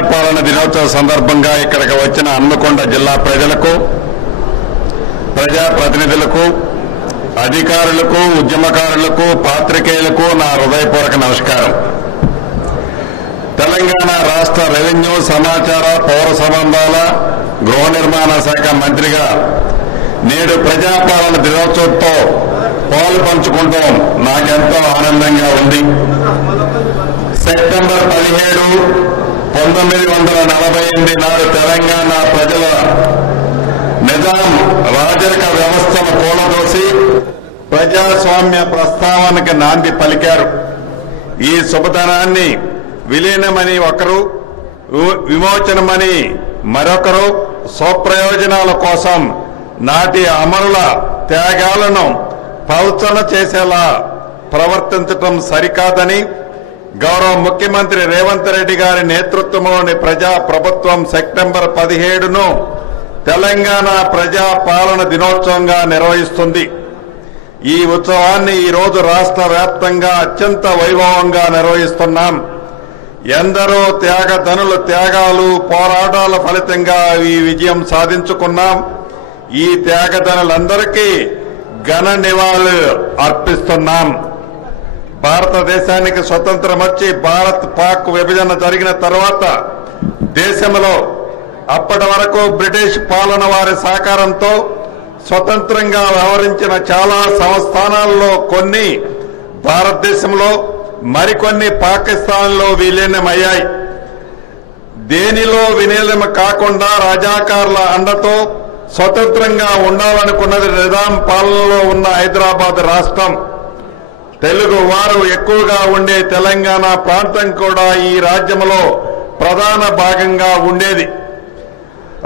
ప్రజాపాలన దినోత్సవ సందర్భంగా ఇక్కడికి వచ్చిన హన్మకొండ జిల్లా ప్రజలకు, ప్రజాప్రతినిధులకు, అధికారులకు, ఉద్యమకారులకు, పాత్రికేయులకు నా హృదయపూర్వక నమస్కారం. తెలంగాణ రాష్ట్ర రెవెన్యూ, సమాచార, పౌర సంబంధాల, గృహ నిర్మాణ శాఖ మంత్రిగా నేడు ప్రజాపాలన దినోత్సవంతో పాలు పంచుకుంటాం నాకెంతో ఆనందంగా ఉంది. సెప్టెంబర్ 17, 1948 నాడు తెలంగాణ ప్రజల నిజాం రాజరిక వ్యవస్థను కూలదోసి ప్రజాస్వామ్య ప్రస్తావనకి నాంది పలికారు. ఈ శుభదినాన్ని విలీనమని ఒకరు, విమోచనమని మరొకరు స్వప్రయోజనాల కోసం నాటి అమరుల త్యాగాలను పౌచన చేసేలా ప్రవర్తించడం సరికాదని గౌరవ ముఖ్యమంత్రి రేవంత్ రెడ్డి గారి నేతృత్వంలోని ప్రజా ప్రభుత్వం సెప్టెంబర్ 17ను తెలంగాణ ప్రజా పాలన దినోత్సవంగా నిర్వహిస్తుంది. ఈ ఉత్సవాన్ని ఈరోజు రాష్ట్ర వ్యాప్తంగా అత్యంత వైభవంగా నిర్వహిస్తున్నాం. ఎందరో త్యాగధనుల త్యాగాలు, పోరాటాల ఫలితంగా ఈ విజయం సాధించుకున్నాం. ఈ త్యాగధనులందరికీ ఘన నివాళులు అర్పిస్తున్నాం. భారతదేశానికి స్వతంత్రం వచ్చి భారత్ పాక్ విభజన జరిగిన తర్వాత దేశంలో అప్పటి వరకు బ్రిటిష్ పాలన వారి సహకారంతో స్వతంత్రంగా వ్యవహరించిన చాలా సంస్థానాల్లో కొన్ని భారతదేశంలో, మరికొన్ని పాకిస్తాన్లో విలీనమయ్యాయి. దేనిలో విలీనం కాకుండా రజాకార్ల అండతో స్వతంత్రంగా ఉండాలనుకున్నది నిజాం పాలనలో ఉన్న హైదరాబాద్ రాష్ట్రం. తెలుగు వారు ఎక్కువగా ఉండే తెలంగాణ ప్రాంతం కూడా ఈ రాజ్యంలో ప్రధాన భాగంగా ఉండేది.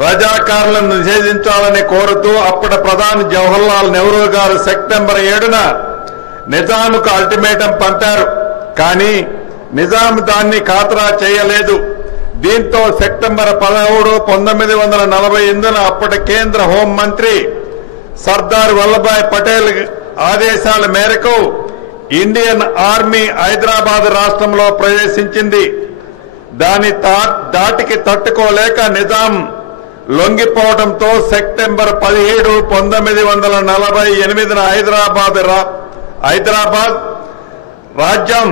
రజాకారులను నిషేధించాలని కోరుతూ అప్పటి ప్రధాని జవహర్లాల్ నెహ్రూ గారు సెప్టెంబర్ 7న నిజాంకు అల్టిమేటం పంపారు. కానీ నిజాం దాన్ని ఖాతరా చేయలేదు. దీంతో సెప్టెంబర్ 13, 1948 అప్పటి కేంద్ర హోంమంత్రి సర్దార్ వల్లభాయ్ పటేల్ ఆదేశాల మేరకు ఇండియన్ ఆర్మీ హైదరాబాద్ రాష్ట్రంలో ప్రవేశించింది. దాని దాటికి తట్టుకోలేక నిజాం లొంగిపోవడంతో సెప్టెంబర్ 17, 1948 హైదరాబాద్ రాజ్యం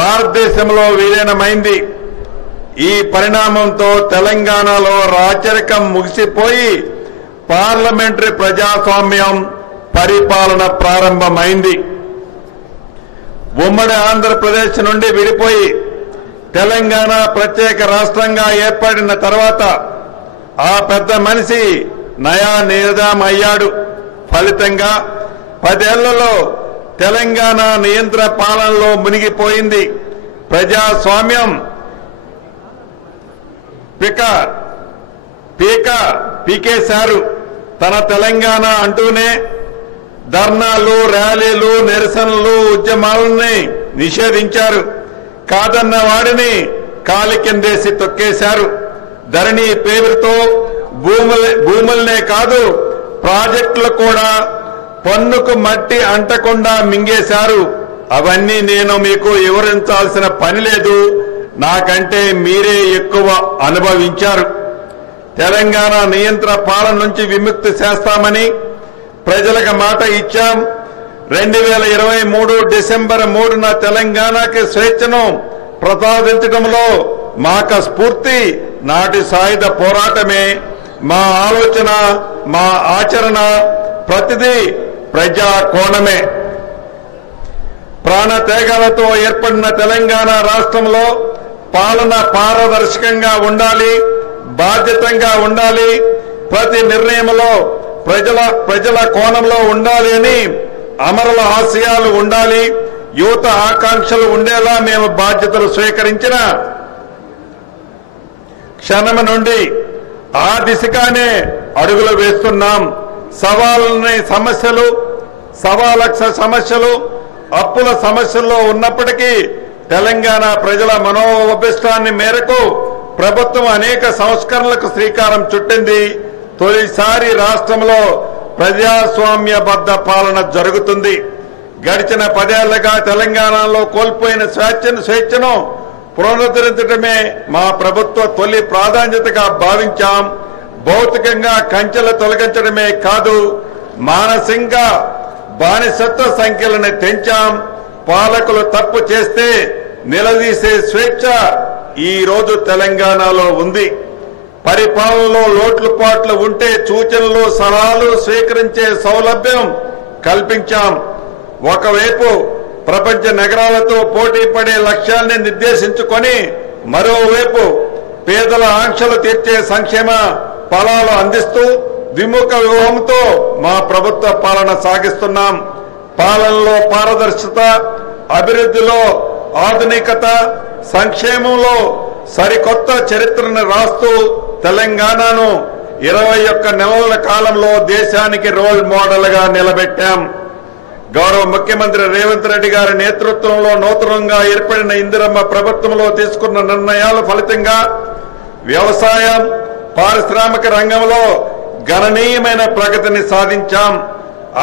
భారతదేశంలో విలీనమైంది. ఈ పరిణామంతో తెలంగాణలో రాచరికం ముగిసిపోయి పార్లమెంటరీ ప్రజాస్వామ్యం పరిపాలన ప్రారంభమైంది. ఉమ్మడి ఆంధ్రప్రదేశ్ నుండి విడిపోయి తెలంగాణ ప్రత్యేక రాష్ట్రంగా ఏర్పడిన తర్వాత ఆ పెద్ద మనిషి నయా నిజాం అయ్యాడు. ఫలితంగా 10 ఏళ్లలో తెలంగాణ నియంత్రణ పాలనలో మునిగిపోయింది. ప్రజాస్వామ్యం పీకేశారు. తన తెలంగాణ అంటూనే ధర్నాలు, ర్యాలీలు, నిరసనలు, ఉద్యమాలని నిషేధించారు. కాదన్న వాడిని కాలి కిందేసి తొక్కేశారు. ధరణి పేరుతో భూములనే కాదు, ప్రాజెక్టులు కూడా పన్నుకు మట్టి అంటకుండా మింగేశారు. అవన్నీ నేను మీకు వివరించాల్సిన పని లేదు, నాకంటే మీరే ఎక్కువ అనుభవించారు. తెలంగాణ నియంత్రణ పాలన నుంచి విముక్తి చేస్తామని ప్రజలకు మాట ఇచ్చాం. 2023 డిసెంబర్ 3న తెలంగాణకి స్వేచ్ఛను ప్రసాదించడంలో మాకు స్ఫూర్తి నాటి సాయుధ పోరాటమే. మా ఆలోచన, మా ఆచరణ ప్రతిదీ ప్రజా కోణమే. ప్రాణత్యాగాలతో ఏర్పడిన తెలంగాణ రాష్ట్రంలో పాలన పారదర్శకంగా ఉండాలి, బాధ్యతంగా ఉండాలి, ప్రతి నిర్ణయంలో ప్రజల కోణంలో ఉండాలి అని అమరుల ఆశయాలు ఉండాలి, యువత ఆకాంక్షలు ఉండేలా మేము బాధ్యతలు స్వీకరించిన క్షణం నుండి ఆ దిశగానే అడుగులు వేస్తున్నాం. సవాలక్ష సమస్యలు, అప్పుల సమస్యల్లో ఉన్నప్పటికీ తెలంగాణ ప్రజల మనోభిష్టాన్ని మేరకు ప్రభుత్వం అనేక సంస్కరణలకు శ్రీకారం చుట్టింది. తొలిసారి రాష్ట్రంలో ప్రజాస్వామ్యబద్ధ పాలన జరుగుతుంది. గడిచిన 10 ఏళ్లుగా తెలంగాణలో కోల్పోయిన స్వేచ్ఛను పునరుద్ధరించడమే మా ప్రభుత్వ తొలి ప్రాధాన్యతగా భావించాం. భౌతికంగా కంచెలు తొలగించడమే కాదు, మానసికంగా బానిసత్వ సంఖ్యలను తెంచాం. పాలకులు తప్పు చేస్తే నిలదీసే స్వేచ్ఛ ఈ రోజు తెలంగాణలో ఉంది. పరిపాలనలో లోట్లుపాట్లు ఉంటే సూచనలు సలహాలు స్వీకరించే సౌలభ్యం కల్పించాం. ఒకవైపు ప్రపంచ నగరాలతో పోటీ పడే లక్ష్యాల్ని నిర్దేశించుకొని మరోవైపు పేదల ఆంక్షలు తీర్చే సంక్షేమ ఫలాలు అందిస్తూ విముఖ వ్యూహంతో మా ప్రభుత్వ పాలన సాగిస్తున్నాం. పాలనలో పారదర్శకత, అభివృద్ధిలో ఆధునికత, సంక్షేమంలో సరికొత్త చరిత్రను రాస్తూ తెలంగాణను 21 నెలల కాలంలో దేశానికి రోల్ మోడల్ గా నిలబెట్టాం. గౌరవ ముఖ్యమంత్రి రేవంత్ రెడ్డి గారి నేతృత్వంలో నూతనంగా ఏర్పడిన ఇందిరమ్మ ప్రభుత్వంలో తీసుకున్న నిర్ణయాల ఫలితంగా వ్యవసాయం, పారిశ్రామిక రంగంలో గణనీయమైన ప్రగతిని సాధించాం.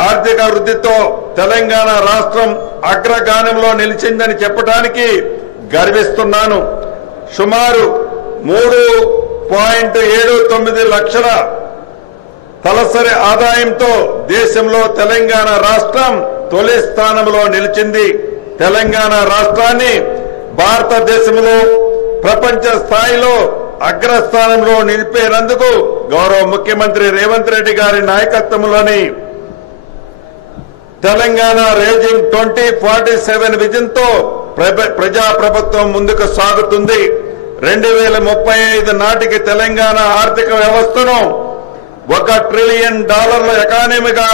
ఆర్థిక వృద్ధితో తెలంగాణ రాష్ట్రం అగ్రగానంలో నిలిచిందని చెప్పడానికి గర్విస్తున్నాను. సుమారు 3.79 లక్షల తలసరి ఆదాయంతో దేశంలో తెలంగాణ రాష్ట్రం తొలి స్థానంలో నిలిచింది. తెలంగాణ రాష్ట్రాన్ని భారతదేశంలో ప్రపంచ స్థాయిలో అగ్రస్థానంలో నిలిపేందుకు గౌరవ ముఖ్యమంత్రి రేవంత్ రెడ్డి గారి నాయకత్వంలోని తెలంగాణ రేజింగ్ 2047 విజన్ తో ప్రజాప్రభుత్వం ముందుకు సాగుతుంది. 2035 నాటికి తెలంగాణ ఆర్థిక వ్యవస్థను $1 ట్రిలియన్ ఎకానమీగా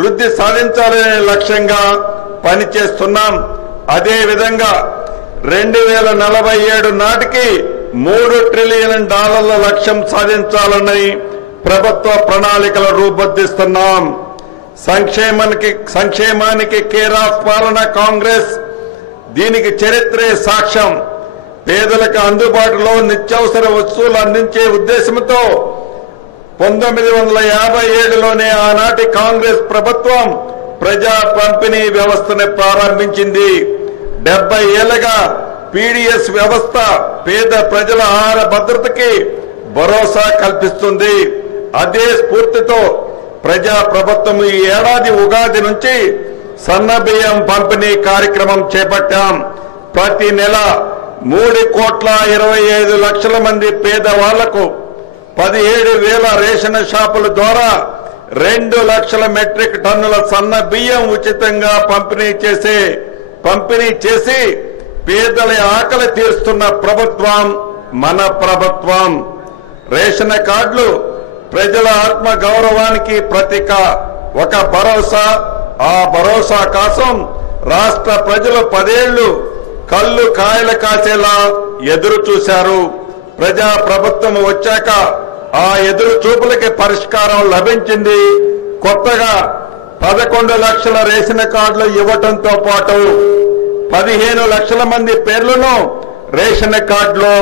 వృద్ధి సాధించాలనే లక్ష్యంగా పనిచేస్తున్నాం. అదేవిధంగా 2047 నాటికి $3 ట్రిలియన్ లక్ష్యం సాధించాలని ప్రభుత్వ ప్రణాళికలు రూపొందిస్తున్నాం. సంక్షేమానికి కేర్ ఆఫ్ పాలన కాంగ్రెస్, దీనికి చరిత్రే సాక్ష్యం. పేదలకు అందుబాటులో నిత్యావసర వస్తువులు అందించే ఉద్దేశంతో 1957లోనే ఆనాటి కాంగ్రెస్ ప్రభుత్వం ప్రజా పంపిణీ వ్యవస్థను ప్రారంభించింది. 70 ఏళ్లుగా పీడీఎస్ వ్యవస్థ పేద ప్రజల ఆహార భద్రతకి భరోసా కల్పిస్తుంది. అదే స్ఫూర్తితో ప్రజా ప్రభుత్వం ఈ ఏడాది ఉగాది నుంచి సన్న బియ్యం పంపిణీ కార్యక్రమం చేపట్టాం. ప్రతి నెల 3,25,00,000 మంది పేదవాళ్లకు 17,000 రేషన్ షాపుల ద్వారా 2 లక్షల మెట్రిక్ టన్నుల సన్న బియ్యం ఉచితంగా పంపిణీ చేసి పేదల ఆకలి తీరుస్తున్న ప్రభుత్వం మన ప్రభుత్వం. రేషన్ కార్డులు ప్రజల ఆత్మ గౌరవానికి ప్రతీక, ఒక భరోసా. ఆ భరోసా కోసం రాష్ట్ర ప్రజలు 10 ఏళ్లు కళ్ళు కాయలు కాసేలా ఎదురు చూశారు. ప్రజా ప్రభుత్వం వచ్చాక ఆ ఎదురు చూపులకి పరిష్కారం లభించింది. కొత్తగా 11 లక్షల రేషన్ కార్డులు ఇవ్వటంతో పాటు 15 లక్షల మంది పేర్లను రేషన్ కార్డులో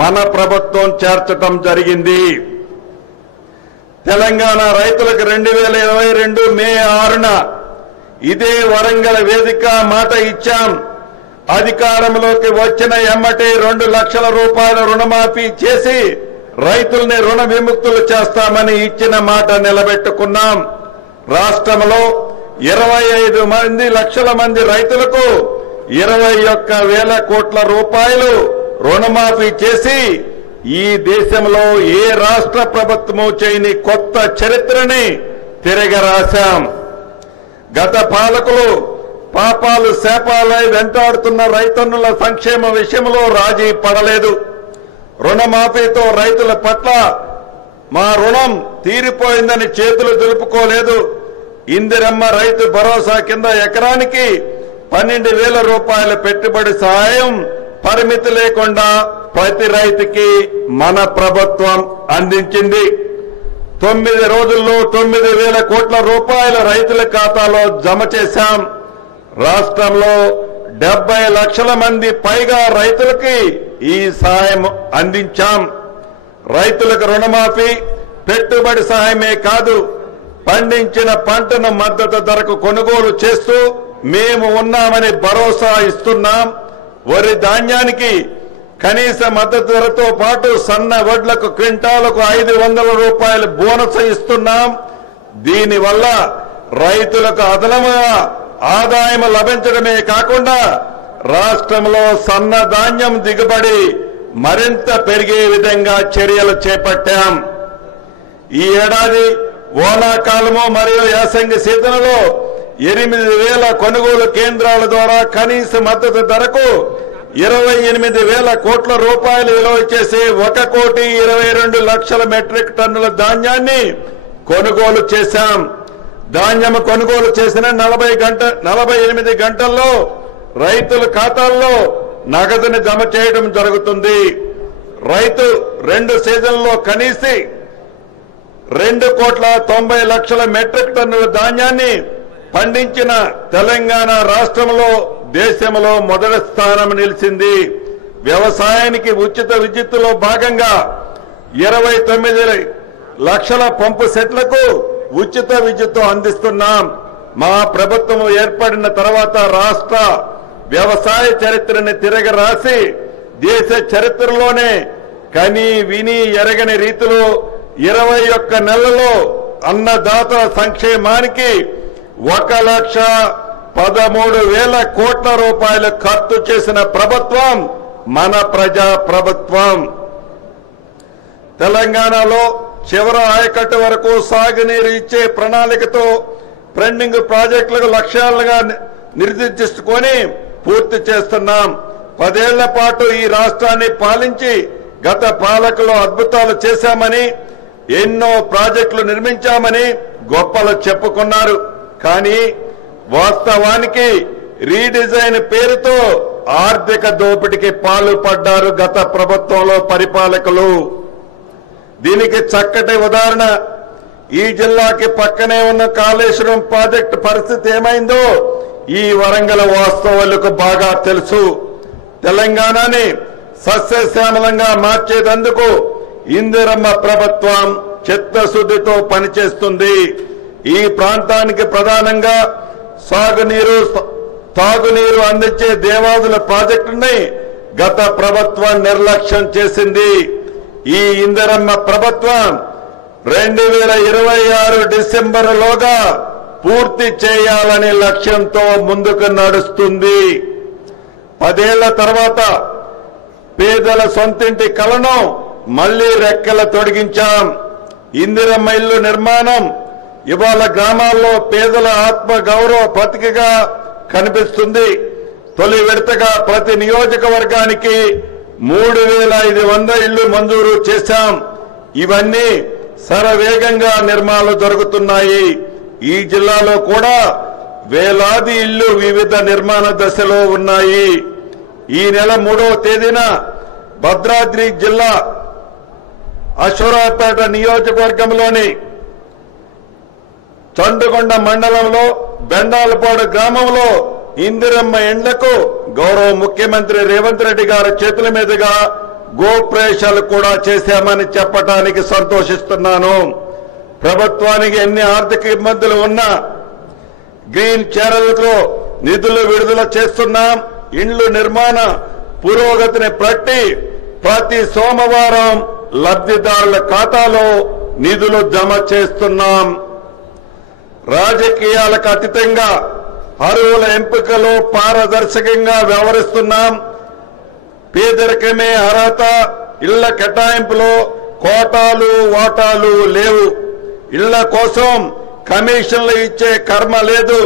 మన ప్రభుత్వం చేర్చడం జరిగింది. తెలంగాణ రైతులకు 2022 మే 6న ఇదే వరంగల్ వేదిక మాట ఇచ్చాం. అధికారంలోకి వచ్చిన ఎమ్మటే 2 లక్షల రూపాయల రుణమాఫీ చేసి రైతుల్ని రుణ విముక్తులు చేస్తామని ఇచ్చిన మాట నిలబెట్టుకున్నాం. రాష్ట్రంలో 25 లక్షల మంది రైతులకు 21,000 కోట్ల రూపాయలు రుణమాఫీ చేసి ఈ దేశంలో ఏ రాష్ట్ర ప్రభుత్వము చేయని కొత్త చరిత్రని తిరగరాశాం. గత పాలకులు పాపాలు శాపాలై వెంటాడుతున్న రైతన్నుల సంక్షేమ విషయంలో రాజీ పడలేదు. రుణమాఫీతో రైతుల పట్ల మా రుణం తీరిపోయిందని చేతులు దులుపుకోలేదు. ఇందిరమ్మ రైతు భరోసా కింద ఎకరానికి 12,000 రూపాయల పెట్టుబడి సహాయం పరిమితి లేకుండా ప్రతి రైతుకి మన ప్రభుత్వం అందించింది. 9 రోజుల్లో 9,000 కోట్ల రూపాయల రైతుల ఖాతాలో జమ చేశాం. రాష్ట్రంలో 70 లక్షల మంది పైగా రైతులకి ఈ సహాయం అందించాం. రైతులకు రుణమాఫీ, పెట్టుబడి సహాయమే కాదు, పండించిన పంటను మద్దతు ధరకు కొనుగోలు చేస్తూ మేము ఉన్నామని భరోసా ఇస్తున్నాం. వరి ధాన్యానికి కనీస మద్దతు ధరతో పాటు సన్న వడ్లకు క్వింటాలకు 500 రూపాయలు బోనస్ ఇస్తున్నాం. దీనివల్ల రైతులకు అదనముగా ఆదాయం లభించడమే కాకుండా రాష్ట్రంలో సన్న ధాన్యం దిగుబడి మరింత పెరిగే విధంగా చర్యలు చేపట్టాం. ఈ ఏడాది వానాకాలము మరియు యాసంగి సీజన్లో 8,000 కొనుగోలు కేంద్రాల ద్వారా కనీస మద్దతు ధరకు 28,000 కోట్ల రూపాయలు విలువ చేసే 1,22,00,000 మెట్రిక్ టన్నుల ధాన్యాన్ని కొనుగోలు చేశాం. ధాన్యం కొనుగోలు చేసిన 48 గంటల్లో రైతుల ఖాతాల్లో నగదుని జమ చేయడం జరుగుతుంది. రైతు 2 సీజన్లలో కనీసి 2,90,00,000 మెట్రిక్ టన్నుల ధాన్యాన్ని పండించిన తెలంగాణ రాష్ట్రంలో దేశంలో మొదటి స్థానం నిలిచింది. వ్యవసాయానికి ఉచిత విద్యుత్తులో భాగంగా 29 లక్షల పంపు సెట్లకు ఉచిత విద్యుత్తు అందిస్తున్నాం. మా ప్రభుత్వం ఏర్పడిన తర్వాత రాష్ట్ర వ్యవసాయ చరిత్రని తిరగరాసి దేశ చరిత్రలోనే కని విని ఎరగని రీతిలో 21 నెలల్లో అన్నదాత సంక్షేమానికి 1,13,000 కోట్ల రూపాయలు ఖర్చు చేసిన ప్రభుత్వం మన ప్రజా ప్రభుత్వం. తెలంగాణలో చివరి ఆయకట్టు వరకు సాగునీరు ఇచ్చే ప్రణాళికతో పెండింగ్ ప్రాజెక్టులకు లక్ష్యాలుగా నిర్దేశించుకొని పూర్తి చేస్తున్నాం. 10 ఏళ్ల పాటు ఈ రాష్ట్రాన్ని పాలించి గత పాలకులు అద్భుతాలు చేశామని, ఎన్నో ప్రాజెక్టులు నిర్మించామని గొప్పలు చెప్పుకున్నారు. కానీ వాస్తవానికి రీడిజైన్ పేరుతో ఆర్థిక దోపిడీకి పాల్పడ్డారు గత ప్రభుత్వంలో పరిపాలకులు. దీనికి చక్కటి ఉదాహరణ ఈ జిల్లాకి పక్కనే ఉన్న కాళేశ్వరం ప్రాజెక్టు పరిస్థితి ఏమైందో ఈ వరంగల్ వాస్తవాలకు బాగా తెలుసు. తెలంగాణని సస్యశ్యామలంగా మార్చేందుకు ఇందిరమ్మ ప్రభుత్వం చిత్తశుద్ధితో పనిచేస్తుంది. ఈ ప్రాంతానికి ప్రధానంగా సాగునీరు తాగునీరు అందించే దేవాదుల ప్రాజెక్టుని గత ప్రభుత్వం నిర్లక్ష్యం చేసింది. ఈ ఇందిరమ్మ ప్రభుత్వం 2026 డిసెంబర్లోగా పూర్తి చేయాలనే లక్ష్యంతో ముందుకు నడుస్తుంది. 10 ఏళ్ల తర్వాత పేదల సొంతింటి కలను మళ్లీ రెక్కల తొడిగించాం. ఇందిరమ్మ ఇల్లు నిర్మాణం ఇవాళ గ్రామాల్లో పేదల ఆత్మ గౌరవ ప్రతీకగా కనిపిస్తుంది. తొలి విడతగా ప్రతి నియోజకవర్గానికి 3,500 ఇళ్లు మంజూరు చేశాం. ఇవన్నీ శరవేగంగా నిర్మాణాలు జరుగుతున్నాయి. ఈ జిల్లాలో కూడా వేలాది ఇళ్లు వివిధ నిర్మాణ దశలో ఉన్నాయి. ఈ నెల 3వ తేదీన భద్రాద్రి జిల్లా అశ్వరావుపేట నియోజకవర్గంలోని చండుగొండ మండలంలో బెండాలపాడు గ్రామంలో ఇందిరమ్మ ఇండ్లకు గౌరవ ముఖ్యమంత్రి రేవంత్ రెడ్డి గారి చేతుల మీదుగా గోప్రవేశాలు కూడా చేశామని చెప్పడానికి సంతోషిస్తున్నాను. ప్రభుత్వానికి ఎన్ని ఆర్థిక ఇబ్బందులు ఉన్నా గ్రీన్ ఛానల్తో నిధులు విడుదల చేస్తున్నాం. ఇండ్లు నిర్మాణ పురోగతిని బట్టి ప్రతి సోమవారం లబ్ధిదారుల ఖాతాలో నిధులు జమ చేస్తున్నాం. రాజకీయాలకు అతీతంగా అర్హుల ఎంపికలో పారదర్శకంగా వ్యవహరిస్తున్నాం. పేదరికమే అర్హత, ఇళ్ల కేటాయింపులో కోటాలు వాటాలు లేవు. ఇళ్ల కోసం కమిషన్లు ఇచ్చే కర్మ లేదు.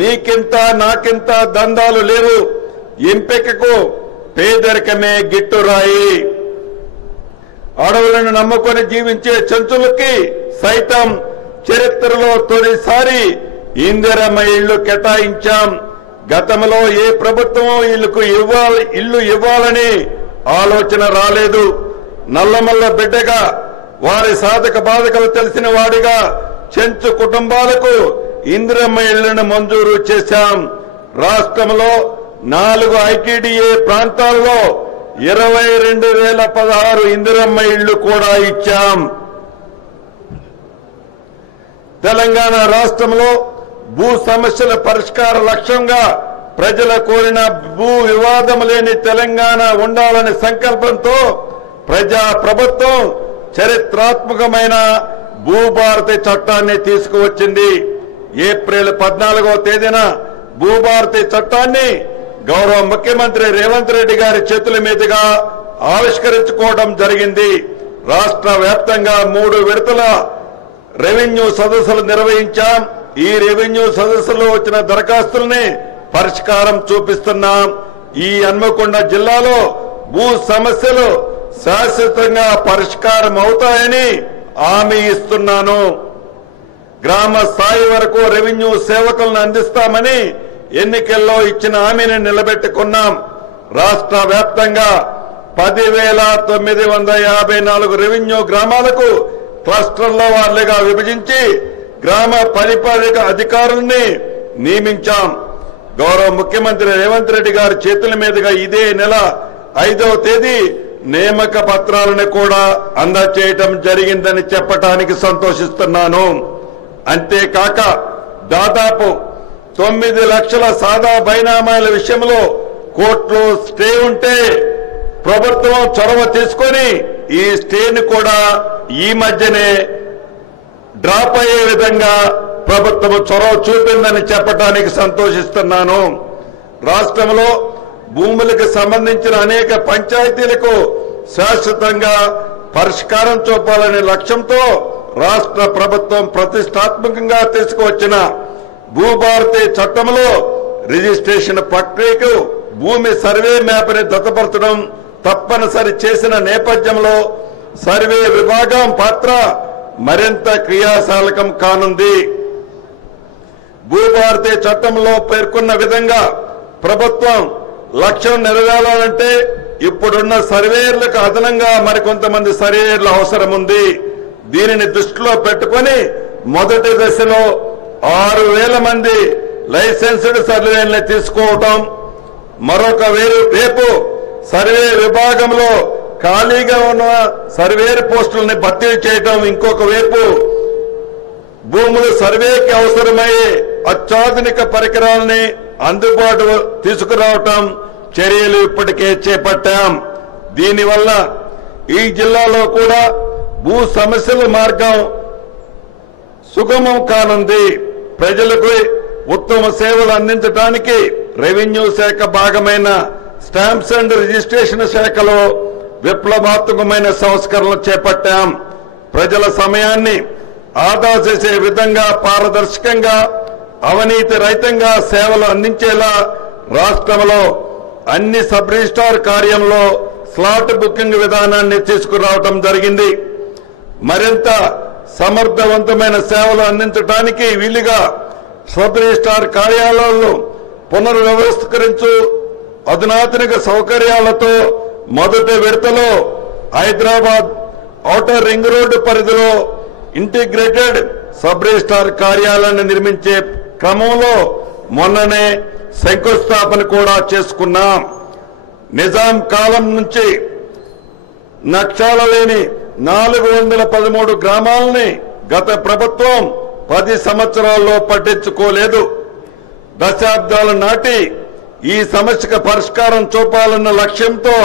నీకింత నాకింత దందాలు లేవు. ఎంపికకు పేదరికమే గిట్టురాయి. అడవులను నమ్ముకొని జీవించే చెంచులకి సైతం చరిత్రలో తొలిసారి ఇందిరమ్మ ఇళ్లు కేటాయించాం. గతంలో ఏ ప్రభుత్వం ఇల్లు ఇవ్వాలని ఆలోచన రాలేదు. నల్లమల్ల బిడ్డగా వారి సాధక బాధకలు తెలిసిన వాడిగా చెంచు కుటుంబాలకు ఇందిరమ్మ ఇళ్లను మంజూరు చేశాం. రాష్ట్రంలో 4 ఐటీడీఏ ప్రాంతాల్లో 22,016 ఇందిరమ్మ ఇళ్లు కూడా ఇచ్చాం. తెలంగాణ రాష్ట్రంలో భూ సమస్యల పరిష్కార లక్ష్యంగా ప్రజల కోరిన భూ వివాదం లేని తెలంగాణ ఉండాలనే సంకల్పంతో ప్రజా ప్రభుత్వం చరిత్రాత్మకమైన భూభారతి చట్టాన్ని తీసుకువచ్చింది. ఏప్రిల్ 14వ తేదీన భూభారతి చట్టాన్ని గౌరవ ముఖ్యమంత్రి రేవంత్ రెడ్డి గారి చేతుల మీదుగా ఆవిష్కరించుకోవడం జరిగింది. రాష్ట్ర వ్యాప్తంగా 3 విడతల రెవెన్యూ సదస్సులు నిర్వహించాం. ఈ రెవెన్యూ సదస్సులో వచ్చిన దరఖాస్తుల్ని పరిష్కారం చూపిస్తున్నాం. ఈ హన్మకొండ జిల్లాలో భూ సమస్యలు శాశ్వతంగా పరిష్కారం అవుతాయని హామీ ఇస్తున్నాను. గ్రామ స్థాయి వరకు రెవెన్యూ సేవకులను అందిస్తామని ఎన్నికల్లో ఇచ్చిన హామీని నిలబెట్టుకున్నాం. రాష్ట్ర వ్యాప్తంగా 10,954 రెవెన్యూ గ్రామాలకు క్లస్టర్ల వారీగా విభజించి గ్రామ పరిపాలక అధికారుల్ని నియమించాం. గౌరవ ముఖ్యమంత్రి రేవంత్ రెడ్డి గారి చేతుల మీదుగా ఇదే నెల 5వ తేదీ నియామక పత్రాలను కూడా అందజేయటం జరిగిందని చెప్పడానికి సంతోషిస్తున్నాను. అంతేకాక దాదాపు 9 లక్షల సాదా బైనామాల విషయంలో కోర్టులో స్టే ఉంటే ప్రభుత్వం చొరవ తీసుకొని ఈ స్టేను కూడా ఈ మధ్యనే డ్రాప్ అయ్యే విధంగా ప్రభుత్వం చొరవ చూపిందని చెప్పడానికి సంతోషిస్తున్నాను. రాష్ట్రంలో భూములకు సంబంధించిన అనేక పంచాయతీలకు శాశ్వతంగా పరిష్కారం చూపాలనే లక్ష్యంతో రాష్ట్ర ప్రభుత్వం ప్రతిష్టాత్మకంగా తీసుకువచ్చిన భూభారతి చట్టంలో రిజిస్ట్రేషన్ ప్రక్రియకు భూమి సర్వే మ్యాప్ని దత్తపరచడం తప్పనిసరి చేసిన నేపథ్యంలో సర్వే విభాగం పాత్ర మరింత క్రియాశీలకం కానుంది. భూభారతి చట్టంలో పేర్కొన్న విధంగా ప్రభుత్వం లక్ష్యం నెరవేరాలంటే ఇప్పుడున్న సర్వేయర్లకు అదనంగా మరికొంతమంది సర్వేయర్ల అవసరం ఉంది. దీనిని దృష్టిలో పెట్టుకొని మొదటి దశలో 6,000 మంది లైసెన్స్డ్ సర్వేయర్లను తీసుకోవటం, మరొక వైపు సర్వే విభాగంలో ఖాళీగా ఉన్న సర్వేయర్ పోస్టులను భర్తీ చేయడం, ఇంకొక వైపు భూములు సర్వేకి అవసరమయ్యే అత్యాధునిక పరికరాలని అందుబాటు తీసుకురావటం చర్యలు ఇప్పటికే చేపట్టాం. దీనివల్ల ఈ జిల్లాలో కూడా భూ సమస్యల మార్గం సుగమం కానుంది. ప్రజలకు ఉత్తమ సేవలు అందించడానికి రెవెన్యూ శాఖ భాగమైన స్టాంప్స్ అండ్ రిజిస్ట్రేషన్ శాఖలో విప్లవాత్మకమైన సంస్కరణలు చేపట్టాం. ప్రజల సమయాన్ని ఆదా చేసే విధంగా పారదర్శకంగా అవినీతి రహితంగా సేవలు అందించేలా రాష్ట్రంలో అన్ని సబ్ రిజిస్ట్రార్ కార్యంలో స్లాట్ బుకింగ్ విధానాన్ని తీసుకురావడం జరిగింది. మరింత సమర్థవంతమైన సేవలు అందించడానికి వీలుగా సబ్ రిజిస్ట్రార్ కార్యాలయాలను పునర్వ్యవస్థీకరించు అధునాతనిక సౌకర్యాలతో మొదటి విడతలో హైదరాబాద్ ఔటర్ రింగ్ రోడ్డు పరిధిలో ఇంటిగ్రేటెడ్ సబ్ రిజిస్ట్రార్ కార్యాలయాన్ని నిర్మించే క్రమంలో మొన్ననే శంకుస్థాపన కూడా చేసుకున్నాం. నిజాం కాలం నుంచి నక్షాల లేని 413 గ్రామాలని గత ప్రభుత్వం 10 సంవత్సరాల్లో పట్టించుకోలేదు. దశాబ్దాల నాటి ఈ సమస్యకు పరిష్కారం చూపాలన్న లక్ష్యంతో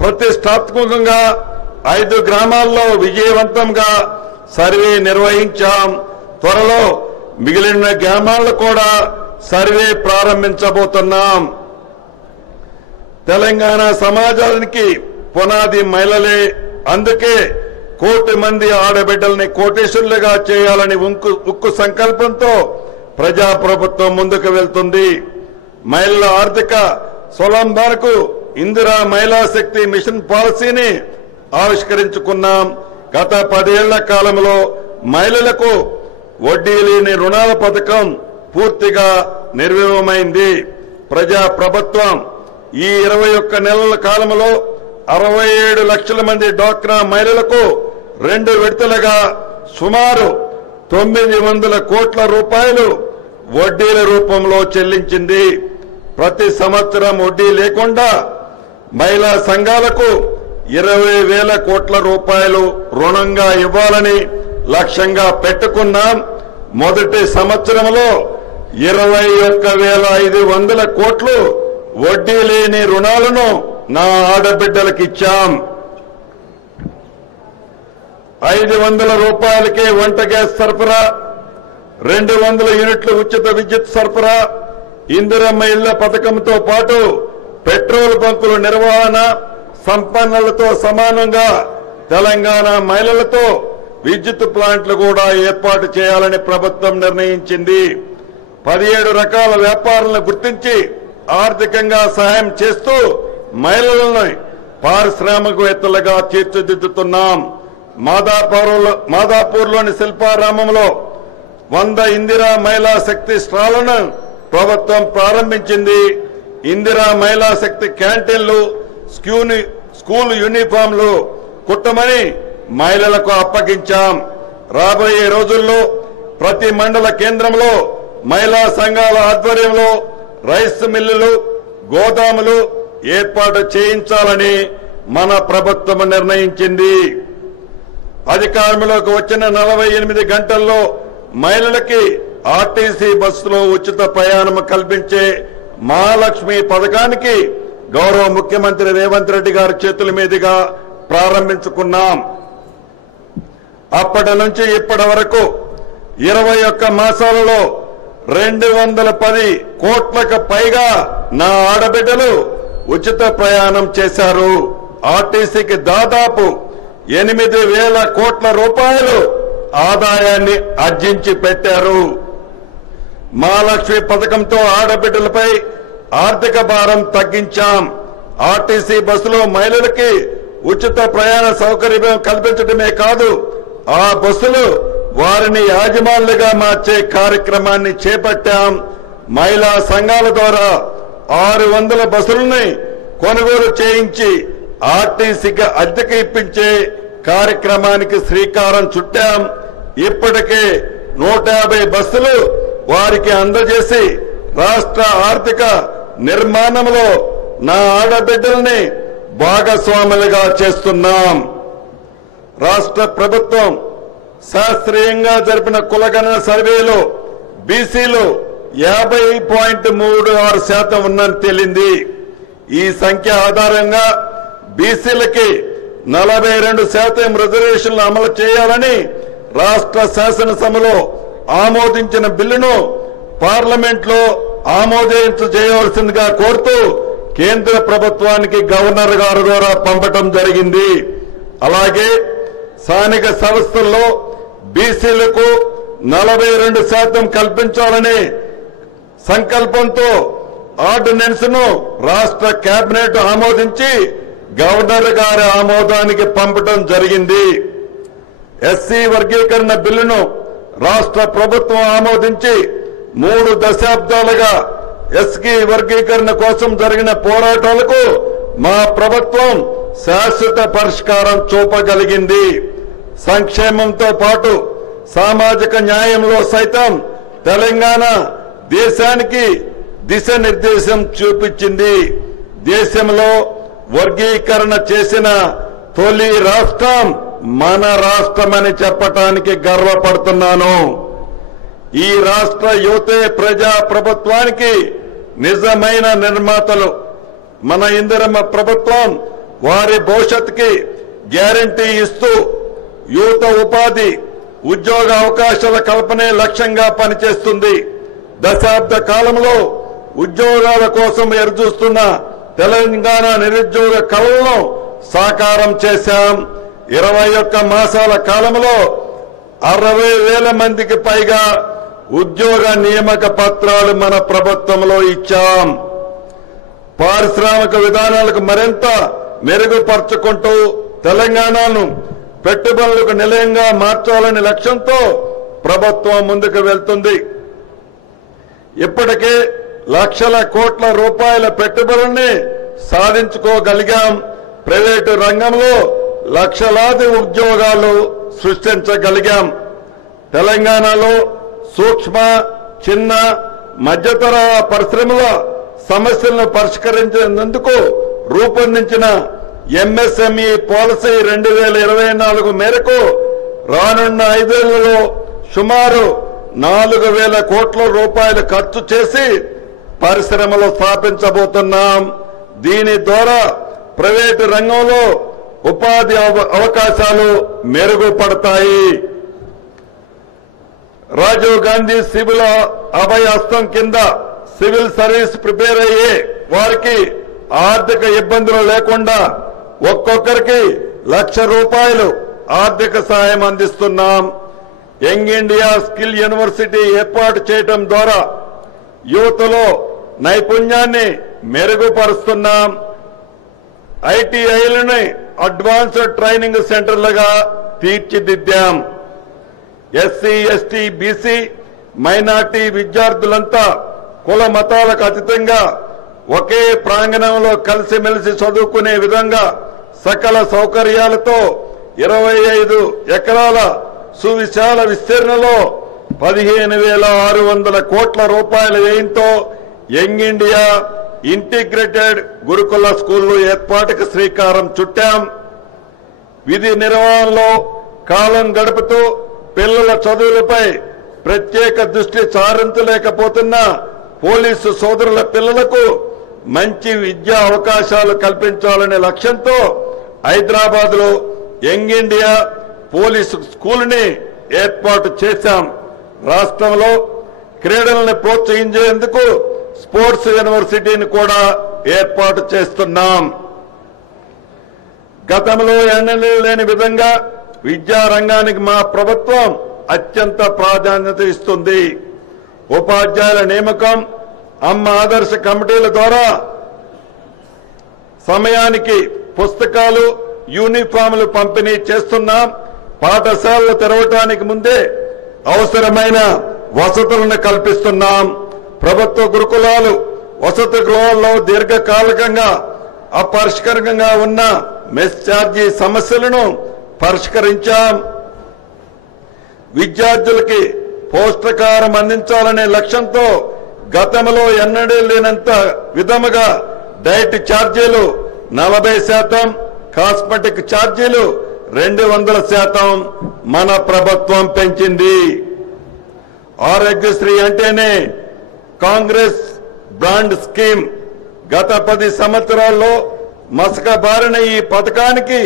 ప్రతిష్టాత్మకంగా 5 గ్రామాల్లో విజయవంతంగా సర్వే నిర్వహించాం. త్వరలో మిగిలిన గ్రామాల్లో కూడా సర్వే ప్రారంభించబోతున్నాం. తెలంగాణ సమాజానికి పునాది మహిళలే. అందుకే 1 కోటి మంది ఆడబిడ్డల్ని కోటేశ్వరులుగా చేయాలని ఉక్కు సంకల్పంతో ప్రజాప్రభుత్వం ముందుకు వెళ్తుంది. మహిళల ఆర్థిక స్వలంబనకు ఇందిరా మహిళా శక్తి మిషన్ పాలసీని ఆవిష్కరించుకున్నాం. గత 10 ఏళ్ల కాలంలో మహిళలకు వడ్డీ లేని రుణాల పథకం పూర్తిగా నిర్వీర్యమైంది. ప్రజాప్రభుత్వం ఈ 21 నెలల కాలంలో 67 లక్షల మంది డ్వాక్రా మహిళలకు 2 విడతలుగా సుమారు 900 కోట్ల రూపాయలు వడ్డీల రూపంలో చెల్లించింది. ప్రతి సంవత్సరం వడ్డీ లేకుండా మహిళా సంఘాలకు 20,000 కోట్ల రూపాయలు రుణంగా ఇవ్వాలని లక్ష్యంగా పెట్టుకున్నాం. మొదటి సంవత్సరంలో 21,500 కోట్లు వడ్డీ లేని రుణాలను నా ఆడబిడ్డలకు ఇచ్చాం. 500 రూపాయలకే వంట గ్యాస్ సరఫరా, 200 యూనిట్ల ఉచిత విద్యుత్ సరఫరా, ఇందిరమ్మ ఇళ్ల పథకంతో పాటు పెట్రోల్ బంకుల నిర్వహణ, సంపన్నులతో సమానంగా తెలంగాణ మహిళలతో విద్యుత్ ప్లాంట్లు కూడా ఏర్పాటు చేయాలని ప్రభుత్వం నిర్ణయించింది. 17 రకాల వ్యాపారాలను గుర్తించి ఆర్థికంగా సహాయం చేస్తూ మహిళలను పారిశ్రామికవేత్తలుగా తీర్చిదిద్దుతున్నాం. మాదాపూర్లోని శిల్పారామంలో 100 ఇందిరా మహిళా శక్తి స్టాళ్లను ప్రభుత్వం ప్రారంభించింది. ఇందిరా మహిళా శక్తి క్యాంటీన్లు, స్కూల్ యూనిఫామ్లు కుట్టమని మహిళలకు అప్పగించాం. రాబోయే రోజుల్లో ప్రతి మండల కేంద్రంలో మహిళా సంఘాల ఆధ్వర్యంలో రైస్ మిల్లులు, గోదాములు ఏర్పాటు చేయించాలని మన ప్రభుత్వం నిర్ణయించింది. అధికారంలోకి వచ్చిన 48 గంటల్లో మహిళలకి ఆర్టీసీ బస్సులో ఉచిత ప్రయాణం కల్పించే మహాలక్ష్మి పథకానికి గౌరవ ముఖ్యమంత్రి రేవంత్ రెడ్డి గారి చేతుల మీదుగా ప్రారంభించుకున్నాం. అప్పటి నుంచి ఇప్పటి వరకు 21 మాసాలలో 210 కోట్లకు పైగా నా ఆడబిడ్డలు ఉచిత ప్రయాణం చేశారు. ఆర్టీసీకి దాదాపు 8,000 కోట్ల రూపాయలు ఆదాయాన్ని ఆర్జించి పెట్టారు. మహాలక్ష్మి పథకంతో ఆడబిడ్డలపై ఆర్థిక భారం తగ్గించాం. ఆర్టీసీ బస్సులో మహిళలకి ఉచిత ప్రయాణ సౌకర్యం కల్పించడమే కాదు, ఆ బస్సులు వారిని యాజమాన్లుగా మార్చే కార్యక్రమాన్ని చేపట్టాం. మహిళా సంఘాల ద్వారా 600 బస్సులని కొనుగోలు చేయించి ఆర్టీసీకి అద్దెకు ఇప్పించే కార్యక్రమానికి శ్రీకారం చుట్టాం. ఇప్పటికే 150 బస్సులు వారికి అందజేసి రాష్ట్ర ఆర్థిక నిర్మాణంలో నా ఆడబిడ్డల్ని భాగస్వాములుగా చేస్తున్నాం. రాష్ట్ర ప్రభుత్వం శాస్త్రీయంగా జరిపిన కులగణన సర్వేలో బీసీలు 50.36% ఉన్నని తేలింది. ఈ సంఖ్య ఆధారంగా బీసీలకి 42% రిజర్వేషన్లు అమలు చేయాలని రాష్ట్ర శాసనసభలో ఆమోదించిన బిల్లును పార్లమెంట్ లో చేయవలసిందిగా కోరుతూ కేంద్ర ప్రభుత్వానికి గవర్నర్ గారి ద్వారా పంపడం జరిగింది. అలాగే స్థానిక సంస్థల్లో బీసీలకు 42% కల్పించాలనే సంకల్పంతో ఆర్డినెన్స్ ను రాష్ట్ర కేబినెట్ ఆమోదించి గవర్నర్ గారి ఆమోదానికి పంపడం జరిగింది. ఎస్సీ వర్గీకరణ బిల్లును రాష్ట్ర ప్రభుత్వం ఆమోదించి 3 దశాబ్దాలుగా ఎస్సీ వర్గీకరణ కోసం జరిగిన పోరాటాలకు మా ప్రభుత్వం శాశ్వత పరిష్కారం చూపగలిగింది. సంక్షేమంతో పాటు సామాజిక న్యాయంలో సైతం తెలంగాణ దేశానికి దిశానిర్దేశం చూపించింది. దేశంలో వర్గీకరణ చేసిన తొలి రాష్ట్రం మన రాష్ట్రమని చెప్పటానికి గర్వపడుతున్నాను. ఈ రాష్ట్ర యువతే ప్రజా ప్రభుత్వానికి నిజమైన నిర్మాతలు. మన ఇందిరమ్మ ప్రభుత్వం వారి భవిష్యత్తుకి గ్యారంటీ ఇస్తూ యువత ఉపాధి, ఉద్యోగ అవకాశాల కల్పనే లక్ష్యంగా పనిచేస్తుంది. దశాబ్ద కాలంలో ఉద్యోగాల కోసం ఎదురుచూస్తున్న తెలంగాణ నిరుద్యోగ కళలను సాకారం చేశాం. 21 మాసాల కాలంలో 60,000 మందికి పైగా ఉద్యోగ నియామక పత్రాలు మన ప్రభుత్వంలో ఇచ్చాం. పారిశ్రామిక విధానాలకు మరింత మెరుగుపరుచుకుంటూ తెలంగాణను పెట్టుబడులకు నిలయంగా మార్చాలనే లక్ష్యంతో ప్రభుత్వం ముందుకు వెళ్తుంది. ఇప్పటికే లక్షల కోట్ల రూపాయల పెట్టుబడుల్ని సాధించుకోగలిగాం. ప్రైవేటు రంగంలో లక్షలాది ఉద్యోగాలు సృష్టించగలిగాం. తెలంగాణలో సూక్ష్మ, చిన్న, మధ్యతరహా పరిశ్రమల సమస్యలను పరిష్కరించేందుకు రూపొందించిన ఎంఎస్ఎంఈ పాలసీ 2024 మేరకు రానున్న 5 ఏళ్లలో సుమారు 4,000 కోట్ల రూపాయలు ఖర్చు చేసి పరిశ్రమలు స్థాపించబోతున్నాం. దీని ద్వారా ప్రైవేటు రంగంలో ఉపాధి అవకాశాలు మెరుగుపడతాయి. రాజీవ్ గాంధీ సివిల్ అభయహస్తం కింద సివిల్ సర్వీస్ ప్రిపేర్ అయ్యే వారికి ఆర్థిక ఇబ్బందులు లేకుండా ఒక్కొక్కరికి ₹1,00,000 ఆర్థిక సహాయం అందిస్తున్నాం. యంగ్ ఇండియా స్కిల్ యూనివర్సిటీ ఏర్పాటు చేయడం ద్వారా యువతలో నైపుణ్యాన్ని మెరుగుపరుస్తున్నాం. ఐటీఐలని అడ్వాన్స్డ్ ట్రైనింగ్ సెంటర్లుగా తీర్చిదిద్దాం. ఎస్సీ, ఎస్టీ, బీసీ, మైనార్టీ విద్యార్థులంతా కుల మతాలకు అతీతంగా ఒకే ప్రాంగణంలో కలిసిమెలిసి చదువుకునే విధంగా సకల సౌకర్యాలతో 25 ఎకరాల సువిశాల విస్తీర్ణంలో 15,600 కోట్ల రూపాయల వ్యయంతో యంగ్ ఇండియా ఇంటిగ్రేటెడ్ గురుకుల స్కూళ్లు ఏర్పాటుకు శ్రీకారం చుట్టాం. విధి నిర్వహణలో కాలం గడుపుతూ పిల్లల చదువులపై ప్రత్యేక దృష్టి సారించలేకపోతున్న పోలీసు సోదరుల పిల్లలకు మంచి విద్యా అవకాశాలు కల్పించాలనే లక్ష్యంతో హైదరాబాద్ లో యంగ్ ఇండియా పోలీసు స్కూల్ని ఏర్పాటు చేశాం. రాష్ట్రంలో క్రీడలను ప్రోత్సహించేందుకు స్పోర్ట్స్ యూనివర్సిటీని కూడా ఏర్పాటు చేస్తున్నాం. గతంలో ఎన్నడూ లేని విధంగా విద్యా రంగానికి మా ప్రభుత్వం అత్యంత ప్రాధాన్యత ఇస్తుంది. ఉపాధ్యాయుల నియామకం, అమ్మ ఆదర్శ కమిటీల ద్వారా సమయానికి పుస్తకాలు, యూనిఫామ్లు పంపిణీ చేస్తున్నాం. పాఠశాలలు తెరవటానికి ముందే అవసరమైన వసతులను కల్పిస్తున్నాం. ప్రభుత్వ గురుకులాలు, వసతి గృహాల్లో దీర్ఘకాలికంగా అపరిష్కరంగా ఉన్న మెస్ ఛార్జీ సమస్యలను పరిష్కరించాం. విద్యార్థులకి పౌష్టికాహారం అందించాలనే లక్ష్యంతో గతంలో ఎన్నడూ లేనంత విధముగా డైట్ ఛార్జీలు 40%, కాస్మెటిక్ ఛార్జీలు 200% మన ప్రభుత్వం పెంచింది. ఆరోగ్యశ్రీ అంటేనే కాంగ్రెస్ బ్రాండ్ స్కీమ్. గత 10 సంవత్సరాల్లో మసకబారిన ఈ పథకానికి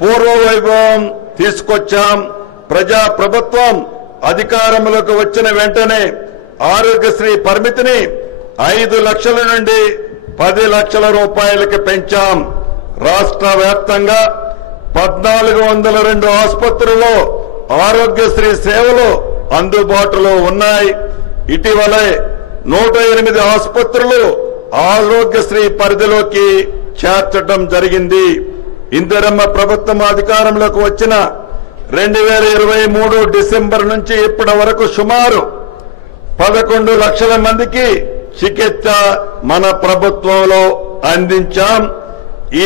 పూర్వ వైభవం తీసుకొచ్చాం. ప్రజా ప్రభుత్వం అధికారంలోకి వచ్చిన వెంటనే ఆరోగ్యశ్రీ పరిమితిని 5 లక్షల నుండి 10 లక్షల రూపాయలకి పెంచాం. రాష్ట్ర వ్యాప్తంగా 1402 ఆసుపత్రుల్లో ఆరోగ్యశ్రీ సేవలు అందుబాటులో ఉన్నాయి. ఇటీవలే 108 ఆసుపత్రులు ఆరోగ్యశ్రీ పరిధిలోకి చేర్చడం జరిగింది. ఇందిరమ్మ ప్రభుత్వం అధికారంలోకి వచ్చిన 2023 డిసెంబర్ నుంచి ఇప్పటి వరకు సుమారు 11 లక్షల మందికి చికిత్స మన ప్రభుత్వంలో అందించాం. ఈ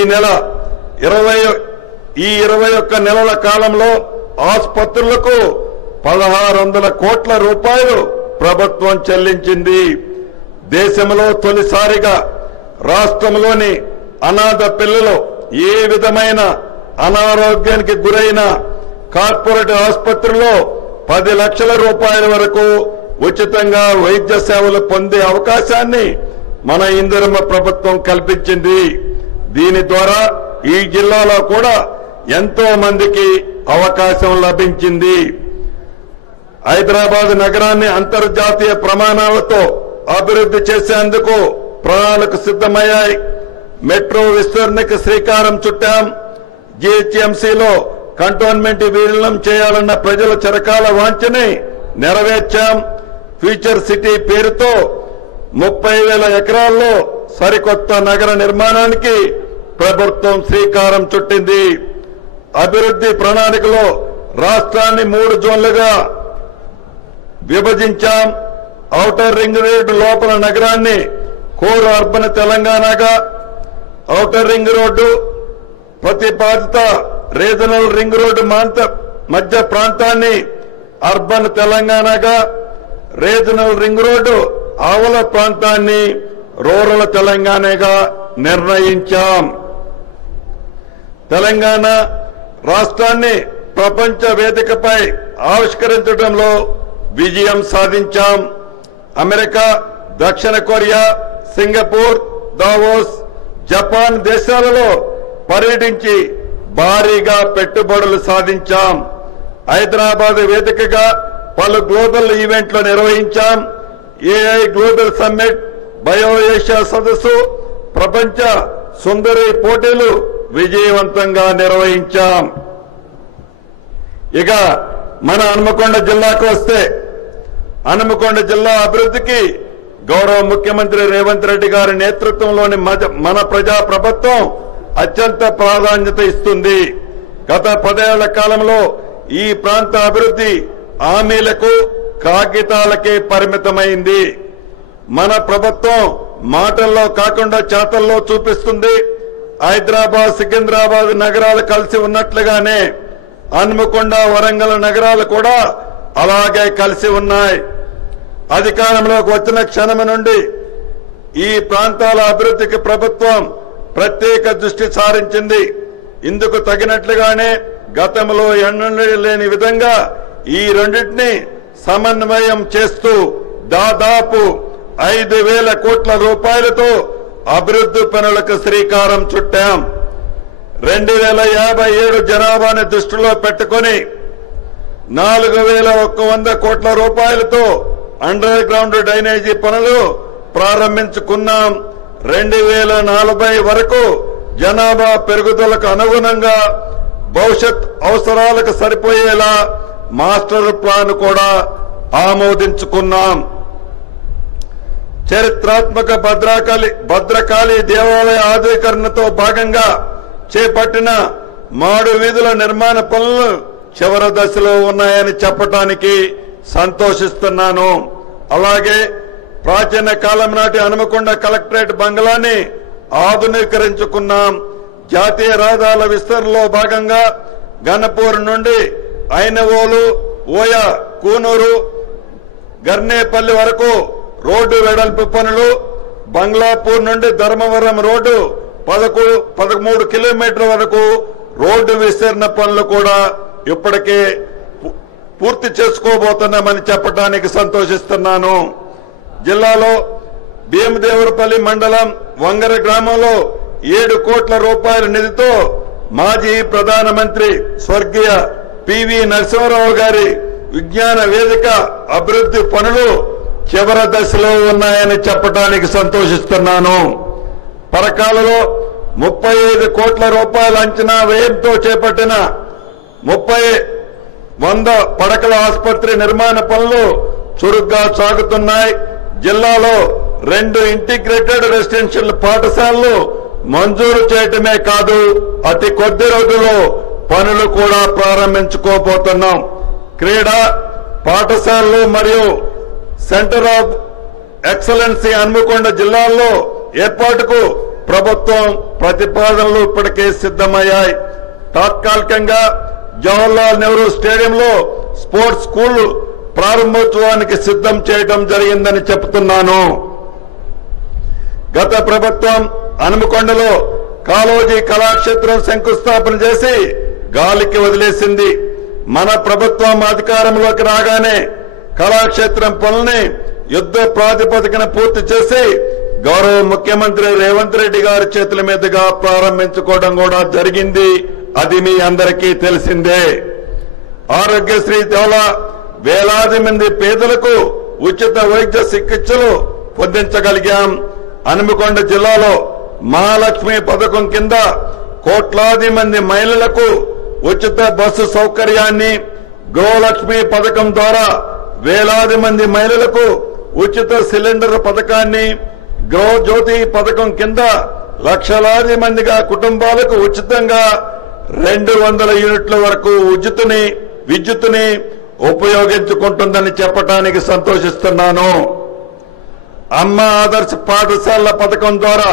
21 నెలల కాలంలో ఆసుపత్రులకు 1,600 కోట్ల రూపాయలు ప్రభుత్వం చెల్లించింది. దేశంలో తొలిసారిగా రాష్ట్రంలోని అనాథ పిల్లలు ఏ విధమైన అనారోగ్యానికి గురైన కార్పొరేట్ ఆసుపత్రుల్లో 10 లక్షల రూపాయల వరకు ఉచితంగా వైద్య సేవలు పొందే అవకాశాన్ని మన ఇందిరమ్మ ప్రభుత్వం కల్పించింది. దీని ద్వారా ఈ జిల్లాలో కూడా ఎంతో మందికి అవకాశం లభించింది. హైదరాబాద్ నగరాన్ని అంతర్జాతీయ ప్రమాణాలతో అభివృద్ధి చేసేందుకు ప్రణాళిక సిద్ధమయ్యాయి. మెట్రో విస్తరణకు శ్రీకారం చుట్టాం. జీహెచ్ఎంసీలో కంటోన్మెంట్ విలీనం చేయాలన్న ప్రజల చిరకాల వాంఛని నెరవేర్చాం. ఫ్యూచర్ సిటీ పేరుతో 30,000 ఎకరాల్లో సరికొత్త నగర నిర్మాణానికి ప్రభుత్వం శ్రీకారం చుట్టింది. అభివృద్ధి ప్రణాళికలో రాష్ట్రాన్ని 3 జోన్లుగా విభజించాం. ఔటర్ రింగ్ రోడ్డు లోపల నగరాన్ని కోర్ అర్బన్ తెలంగాణగా, ఔటర్ రింగ్ రోడ్డు ప్రతిపాదిత రీజనల్ రింగ్ రోడ్డు మధ్య ప్రాంతాన్ని అర్బన్ తెలంగాణగా, రీజనల్ రింగ్ రోడ్డు ఆవల ప్రాంతాన్ని రూరల్ తెలంగాణగా నిర్ణయించాం. తెలంగాణ రాష్ట్రాన్ని ప్రపంచ వేదికపై ఆవిష్కరించడంలో విజయం సాధించాం. అమెరికా, దక్షిణ కొరియా, సింగపూర్, దావోస్, జపాన్ దేశాలలో పర్యటించి భారీగా పెట్టుబడులు సాధించాం. హైదరాబాద్ వేదికగా పలు గ్లోబల్ ఈవెంట్లు నిర్వహించాం. AI global summit, bio Asia సదస్సు, ప్రపంచ సుందరి పోటీలు విజయవంతంగా నిర్వహించాం. ఇక మన హన్మకొండ జిల్లాకు వస్తే, హన్మకొండ జిల్లా అభివృద్ధికి గౌరవ ముఖ్యమంత్రి రేవంత్ రెడ్డి గారి నేతృత్వంలోని మన ప్రజా ప్రభుత్వం అత్యంత ప్రాధాన్యత ఇస్తుంది. గత 10 ఏళ్ల కాలంలో ఈ ప్రాంత అభివృద్ధి హామీలకు, కాగితాలకే పరిమితమైంది. మన ప్రభుత్వం మాటల్లో కాకుండా చేతల్లో చూపిస్తుంది. హైదరాబాద్, సికింద్రాబాద్ నగరాలు కలిసి ఉన్నట్లుగానే హన్మకొండ, వరంగల్ నగరాలు కూడా అలాగే కలిసి ఉన్నాయి. అధికారంలోకి వచ్చిన క్షణం నుండి ఈ ప్రాంతాల అభివృద్ధికి ప్రభుత్వం ప్రత్యేక దృష్టి సారించింది. ఇందుకు తగినట్లుగానే గతంలో ఎన్నడూ లేని విధంగా ఈ రెండింటిని సమన్వయం చేస్తూ దాదాపు 5,000 కోట్ల రూపాయలతో అభివృద్ధి పనులకు శ్రీకారం చుట్టాం. 2057 జనాభాని దృష్టిలో పెట్టుకుని 4,100 కోట్ల రూపాయలతో అండర్ గ్రౌండ్ డ్రైనేజీ పనులు ప్రారంభించుకున్నాం. 2040 వరకు జనాభా పెరుగుదలకు అనుగుణంగా భవిష్యత్ అవసరాలకు సరిపోయేలా మాస్టర్ ప్లాన్ కూడా ఆమోదించుకున్నాం. చరిత్రాత్మక భద్రకాళి దేవాలయ ఆధునీకరణతో భాగంగా చేపట్టిన మాడు వీధుల నిర్మాణ పనులు చివరి దశలో ఉన్నాయని చెప్పడానికి సంతోషిస్తున్నాను. అలాగే ప్రాచీన కాలం నాటి హనుమకొండ కలెక్టరేట్ బంగ్లాని ఆధునీకరించుకున్నాం. జాతీయ రహదారుల విస్తరణలో భాగంగా గన్నపూర్ నుండి ఐనవోలు, ఓయ, కూనూరు, గర్నేపల్లి వరకు రోడ్డు వెడల్పు పనులు, బంగ్లాపూర్ నుండి ధర్మవరం రోడ్డు 13 కిలోమీటర్ల వరకు రోడ్డు విస్తరణ పనులు కూడా ఇప్పటికే పూర్తి చేసుకోబోతున్నామని చెప్పడానికి సంతోషిస్తున్నాను. జిల్లాలో భీమదేవరపల్లి మండలం వంగర గ్రామంలో 7 కోట్ల రూపాయల నిధితో మాజీ ప్రధానమంత్రి స్వర్గీయ పివి నరసింహారావు గారి విజ్ఞాన వేదిక అభివృద్ధి పనులు చివరి దశలో ఉన్నాయని చెప్పడానికి సంతోషిస్తున్నాను. పరకాలలో 35 కోట్ల రూపాయల అంచనా వ్యయంతో చేపట్టిన 100 పడకల ఆసుపత్రి నిర్మాణ పనులు చురుగ్గా సాగుతున్నాయి. జిల్లాలో 2 ఇంటిగ్రేటెడ్ రెసిడెన్షియల్ పాఠశాలలు మంజూరు చేయటమే కాదు, అతి కొద్ది రోజుల్లో పనులు కూడా ప్రారంభించుకోబోతున్నాం. క్రీడా పాఠశాలలు మరియు సెంటర్ ఆఫ్ ఎక్సలెన్సీ హన్మకొండ జిల్లాల్లో ఏర్పాటుకు ప్రభుత్వం ప్రతిపాదనలు ఇప్పటికే సిద్ధమయ్యాయి. తాత్కాలికంగా జవహర్లాల్ నెహ్రూ స్టేడియంలో స్పోర్ట్స్ స్కూల్ ప్రారంభోత్సవానికి సిద్ధం చేయడం జరిగిందని చెబుతున్నాను. గత ప్రభుత్వం హన్మకొండలో కాళోజీ కళాక్షేత్రం శంకుస్థాపన చేసి గాలికి వదిలేసింది. మన ప్రభుత్వం అధికారంలోకి రాగానే కళాక్షేత్రం పనుల్ని యుద్ధ ప్రాతిపదికన పూర్తి చేసి గౌరవ ముఖ్యమంత్రి రేవంత్ రెడ్డి గారి చేతుల మీదుగా ప్రారంభించుకోవడం కూడా జరిగింది. అది మీ అందరికీ తెలిసిందే. ఆరోగ్యశ్రీ ద్వారా వేలాది మంది పేదలకు ఉచిత వైద్య చికిత్సలు పొందించగలిగాం. హన్మకొండ జిల్లాలో మహాలక్ష్మి పథకం కింద కోట్లాది మంది మహిళలకు ఉచిత బస్సు సౌకర్యాన్ని, గృహలక్ష్మి పథకం ద్వారా వేలాది మంది మహిళలకు ఉచిత సిలిండర్ పథకాన్ని, గృహజ్యోతి పథకం కింద లక్షలాది మందిగా కుటుంబాలకు ఉచితంగా 200 యూనిట్ల వరకు విద్యుత్తుని ఉపయోగించుకుంటుందని చెప్పడానికి సంతోషిస్తున్నాను. అమ్మ ఆదర్శ పాఠశాలల పథకం ద్వారా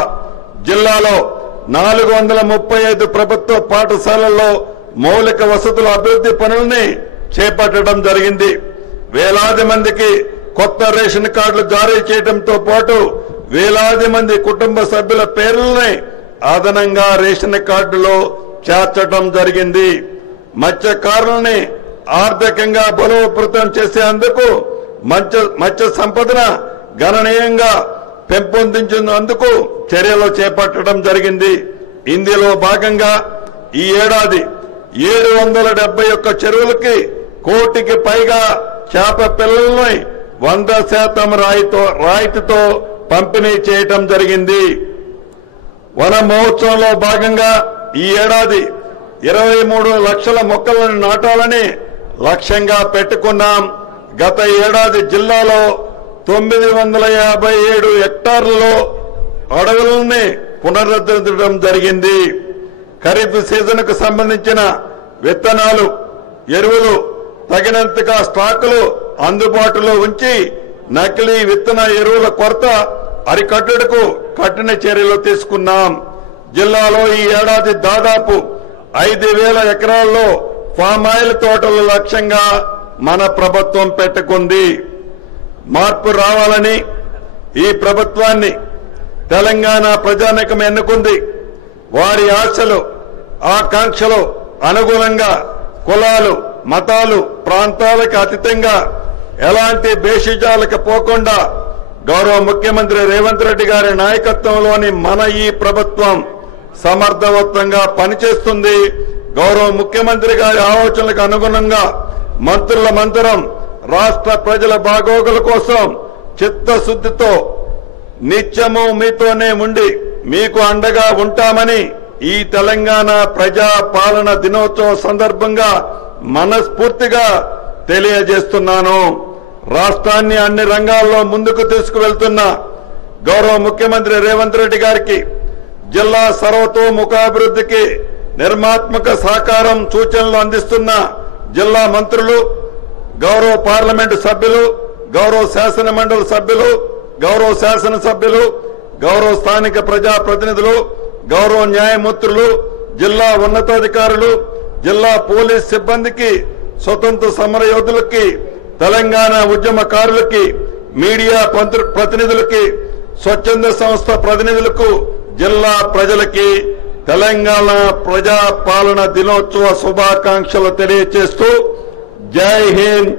జిల్లాలో 435 ప్రభుత్వ పాఠశాలల్లో మౌలిక వసతుల అభివృద్ధి పనుల్ని చేపట్టడం జరిగింది. వేలాది మందికి కొత్త రేషన్ కార్డులు జారీ చేయడంతో పాటు వేలాది మంది కుటుంబ సభ్యుల పేర్లని అదనంగా రేషన్ కార్డులో చేర్చడం జరిగింది. మత్స్యకారులని ఆర్థికంగా బలోపేతం చేసేందుకు మత్స్య సంపదన గణనీయంగా పెంపొందించేందుకు చర్యలు చేపట్టడం జరిగింది. ఇందులో భాగంగా ఈ ఏడాది 771 చెరువులకి కోటికి పైగా చేప పిల్లల్ని 100% రాయితీతో పంపిణీ చేయటం జరిగింది. వన మహోత్సవంలో భాగంగా ఈ ఏడాది 23 లక్షల మొక్కలను నాటాలని లక్ష్యంగా పెట్టుకున్నాం. గత ఏడాది జిల్లాలో 957 హెక్టార్లలో అడవులని పునరుద్ధరించడం జరిగింది. ఖరీఫ్ సీజన్ కు సంబంధించిన విత్తనాలు, ఎరువులు తగినంతగా స్టాకులు అందుబాటులో ఉంచి నకిలీ విత్తన ఎరువుల కొరత అరికట్టుటకు కఠిన చర్యలు తీసుకున్నాం. జిల్లాలో ఈ ఏడాది దాదాపు 5,000 ఎకరాల్లో ఫామ్ ఆయిల్ తోటల లక్ష్యంగా మన ప్రభుత్వం పెట్టుకుంది. మార్పు రావాలని ఈ ప్రభుత్వాన్ని తెలంగాణ ప్రజానీకం ఎన్నుకుంది. వారి ఆశలు, ఆకాంక్షలు అనుగుణంగా కులాలు, మతాలు, ప్రాంతాలకు అతీతంగా ఎలాంటి భేషజాలకు పోకుండా గౌరవ ముఖ్యమంత్రి రేవంత్ రెడ్డి గారి నాయకత్వంలోని మన ఈ ప్రభుత్వం సమర్థవంతంగా పనిచేస్తుంది. గౌరవ ముఖ్యమంత్రి గారి ఆలోచనలకు అనుగుణంగా మంత్రుల మంతరం రాష్ట్ర ప్రజల బాగోగుల కోసం చిత్తశుద్ధితో నిత్యము మీతోనే ఉండి మీకు అండగా ఉంటామని ఈ తెలంగాణ ప్రజా పాలన దినోత్సవ సందర్భంగా మనస్ఫూర్తిగా తెలియజేస్తున్నాను. రాష్ట్రాన్ని అన్ని రంగాల్లో ముందుకు తీసుకువెళ్తున్న గౌరవ ముఖ్యమంత్రి రేవంత్ రెడ్డి గారికి, జిల్లా సర్వతోముఖాభివృద్ధికి నిర్మాత్మక సహకారం, సూచనలు అందిస్తున్న జిల్లా మంత్రులు, గౌరవ పార్లమెంటు సభ్యులు, గౌరవ శాసనమండలి సభ్యులు, గౌరవ శాసనసభ్యులు, గౌరవ స్థానిక ప్రజాప్రతినిధులు, గౌరవ న్యాయమూర్తులు, జిల్లా ఉన్నతాధికారులు, జిల్లా పోలీస్ సిబ్బందికి, స్వతంత్ర సమరయోధులకి, తెలంగాణ ఉద్యమకారులకి, మీడియా ప్రతినిధులకి, స్వచ్ఛంద సంస్థ ప్రతినిధులకు, జిల్లా ప్రజలకి తెలంగాణ ప్రజా పాలన దినోత్సవ శుభాకాంక్షలు తెలియజేస్తూ జై హింద్,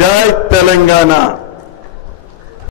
జై తెలంగాణ.